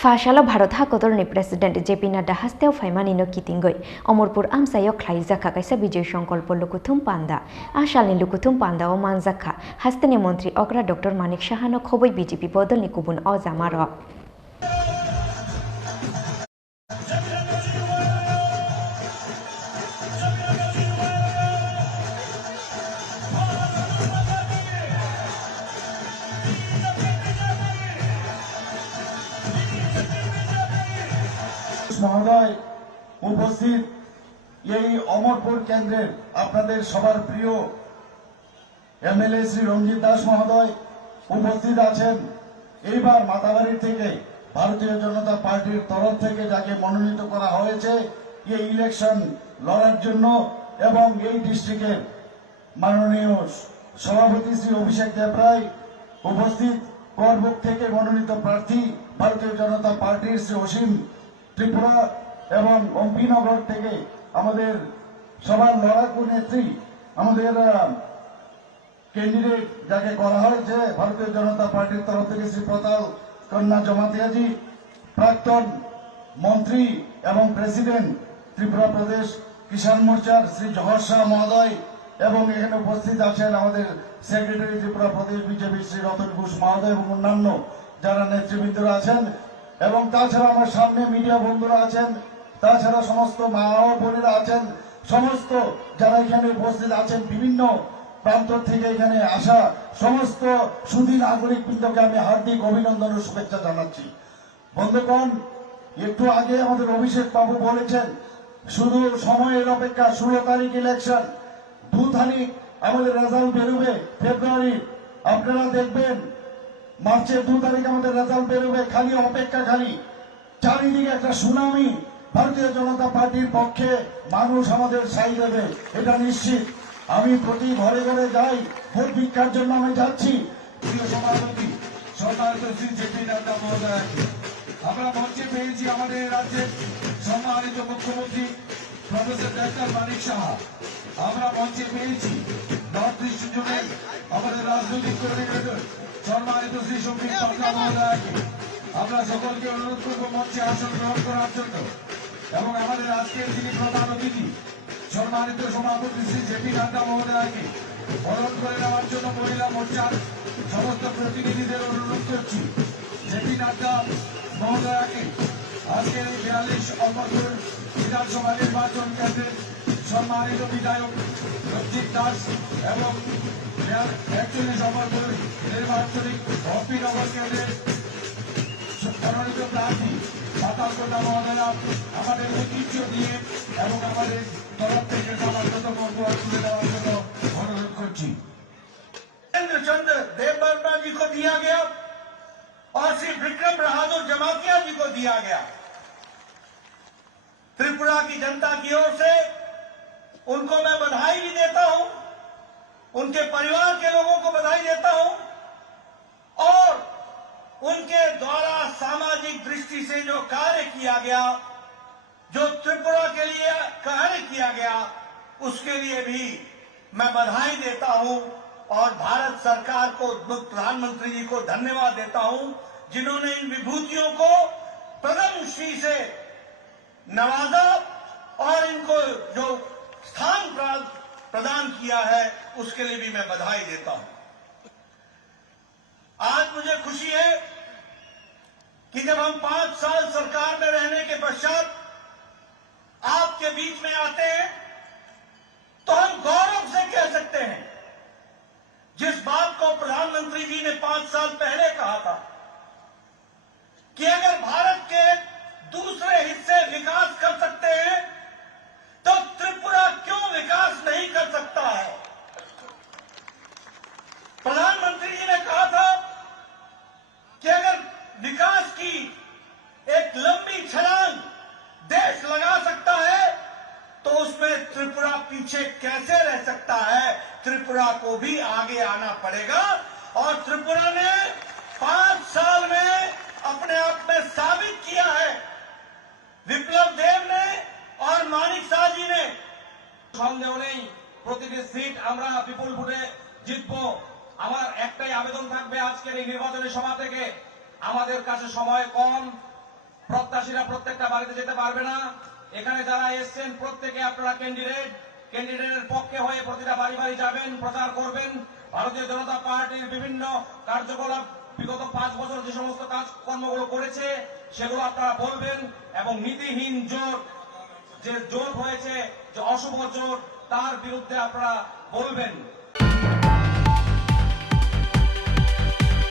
Fashala Bharat Hakotorni President JP Nadda Hasteo Faimanino Kitingoi, Omorpur Amsayo Klaizaka Kaisa Bijay Sankalpo Lukuthum Panda, Ashalni Lukuthum Panda o Manzaka, Hastene Montri Okra Dr. Manik Shahano Khoboi BJP Bodol Nikubun Ozamaro. মহোদয় উপস্থিত এই অমরপুর কেন্দ্রের আপনাদের সবার প্রিয় MLA Shri রঞ্জিত দাস মহোদয় উপস্থিত আছেন। এইবার মাতাবাড়ি থেকে ভারতীয় জনতা পার্টির তরফ থেকে যাকে মনোনীত করা হয়েছে এই ইলেকশন লড়ার জন্য এবং এই ডিস্ট্রিক্টের মাননীয় সভাপতি শ্রী অভিষেক দেবরায় উপস্থিত, করবুক থেকে মনোনীত প্রার্থী ভারতীয় জনতা পার্টির শ্রী অসীম ত্রিপুরা এবং অম্পিনগর থেকে আমাদের সবার লড়াকু নেত্রী আমাদের ক্যান্ডিডেট যাকে করা হয়েছে ভারতীয় জনতা পার্টির তরফ থেকে শ্রী প্রতাল কন্যা জমাতিয়াজি, প্রাক্তন মন্ত্রী এবং প্রেসিডেন্ট ত্রিপুরা প্রদেশ কিষাণ মোর্চার শ্রী জহর শাহ মহোদয় এবং এখানে উপস্থিত আছেন আমাদের সেক্রেটারি ত্রিপুরা প্রদেশ বিজেপি শ্রী রতন ঘোষ মহোদয় এবং অন্যান্য যারা নেতৃবৃন্দরা আছেন, এবং তাছাড়া আমার সামনে মিডিয়া বন্ধুরা আছেন, তাছাড়া সমস্ত মা ও বোনেরা আছেন, সমস্ত যারা এখানে উপস্থিত আছেন, বিভিন্ন প্রান্ত থেকে এখানে আসা সমস্ত সুধী নাগরিক বৃন্দকে আমি হার্দিক অভিনন্দন ও শুভেচ্ছা জানাচ্ছি। বন্ধুগণ, একটু আগে আমাদের অভিষেক বাবু বলেছেন শুধু সময়ের অপেক্ষা, 16 তারিখ ইলেকশন, 2 তারিখ আমাদের রেজাল্ট বেরোবে ফেব্রুয়ারি, আপনারা দেখবেন মার্চের 2 তারিখ আমাদের রেজাল্ট বেরোবে। খালি অপেক্ষা, খালি চারিদিকে একটা সুনামি ভারতীয় জনতা পার্টির পক্ষে মানুষ আমাদের সাই দেবে, এটা নিশ্চিত। আমি প্রতি ঘরে ঘরে যাই, ভোট ভিক্ষার জন্য আমি যাচ্ছি। প্রিয় সভাপতি সম্মানিত শ্রী জেপি নাড্ডা মহোদয়, আমরা মঞ্চে পেয়েছি আমাদের রাজ্যের সম্মানিত মুখ্যমন্ত্রী প্রফেসর ডক্টর মানিক সাহা, আমরা মঞ্চে পেয়েছি নর্থ ইস্ট জোনের আমাদের রাজনৈতিক কোঅর্ডিনেটর সম্মানিত শ্রী সম্বিত পাত্রা মহোদয়কে। আমরা সকলকে অনুরোধ করব মঞ্চে আসন গ্রহণ করার জন্য, এবং আমাদের আজকের যিনি প্রধান অতিথি সম্মানিত সভাপতি শ্রী জেপি নাড্ডা মহোদয়কে বরণ করে নেওয়ার জন্য মহিলা মোর্চার সমস্ত প্রতিনিধিদের অনুরোধ করছি। জেপি নাড্ডা মহোদয়কে আজকের এই 42 অমরপুর বিধানসভা নির্বাচন কেন্দ্রের সম্মানিত বিধায়ক রঞ্জিত দাস এবং 41 অমরপুর নির্বাচনী অম্পিনগর কেন্দ্রের মনোনীত প্রার্থী পাতাল কন্যা মহোদয়া আমাদের ঐতিহ্য দিয়ে এবং আমাদের তরফ থেকে সমাজগত উপহার তুলে দেওয়ার জন্য অনুরোধ করছি। महेंद्र चंद्र देव वर्मा जी को दिया गया और श्री विक्रम बहादुर जमातिया जी को दिया गया। त्रिपुरा की जनता की ओर से उनको मैं बधाई भी देता हूं, उनके परिवार के लोगों को बधाई देता हूं, और उनके द्वारा सामाजिक दृष्टि से जो कार्य किया गया, जो त्रिपुरा के लिए कार्य किया गया, उसके लिए भी मैं बधाई देता हूं और भारत सरकार को, प्रधानमंत्री जी को धन्यवाद देता हूं, जिन्होंने इन विभूतियों को प्रथम श्री से नवाजा और इनको जो स्थान प्रदान किया है उसके लिए भी मैं बधाई देता हूं। आज मुझे खुशी है कि जब हम 5 साल सरकार में रहने के पश्चात आपके बीच में आते हैं तो हम गौरव से कह सकते हैं, जिस बात को प्रधानमंत्री जी ने 5 साल पहले कहा था कि अगर भारत के दूसरे हिस्से विकास कर सकते हैं तो त्रिपुरा क्यों विकास नहीं कर सकता है। प्रधानमंत्री जी ने कहा था कि अगर विकास की एक लंबी छलांग देश लगा सकता है तो उसमें त्रिपुरा पीछे कैसे रह सकता है। त्रिपुरा को भी आगे आना पड़ेगा, और त्रिपुरा ने 5 साल में अपने आप में साबित किया है। विप्लव देव ने और मानिक शाह जी ने সন্দেহ নেই প্রতিটি সিট আমরা বিপুল ভোটে জিতবো। আমার একটাই আবেদন থাকবে আজকের এই নির্বাচনী সভা থেকে, আমাদের কাছে সময় কম, প্রত্যাশীরা প্রত্যেকটা বাড়িতে যেতে পারবে না। এখানে যারা এসছেন প্রত্যেকে আপনারা ক্যান্ডিডেটের পক্ষে হয়ে প্রতিটা বাড়ি বাড়ি যাবেন, প্রচার করবেন। ভারতীয় জনতা পার্টির বিভিন্ন কার্যকলাপ বিগত 5 বছর যে সমস্ত কাজকর্মগুলো করেছে সেগুলো আপনারা বলবেন, এবং নীতিহীন জোট, যে জোট হয়েছে, যে অশুভ জোট, তার বিরুদ্ধে আপনারা বলবেন।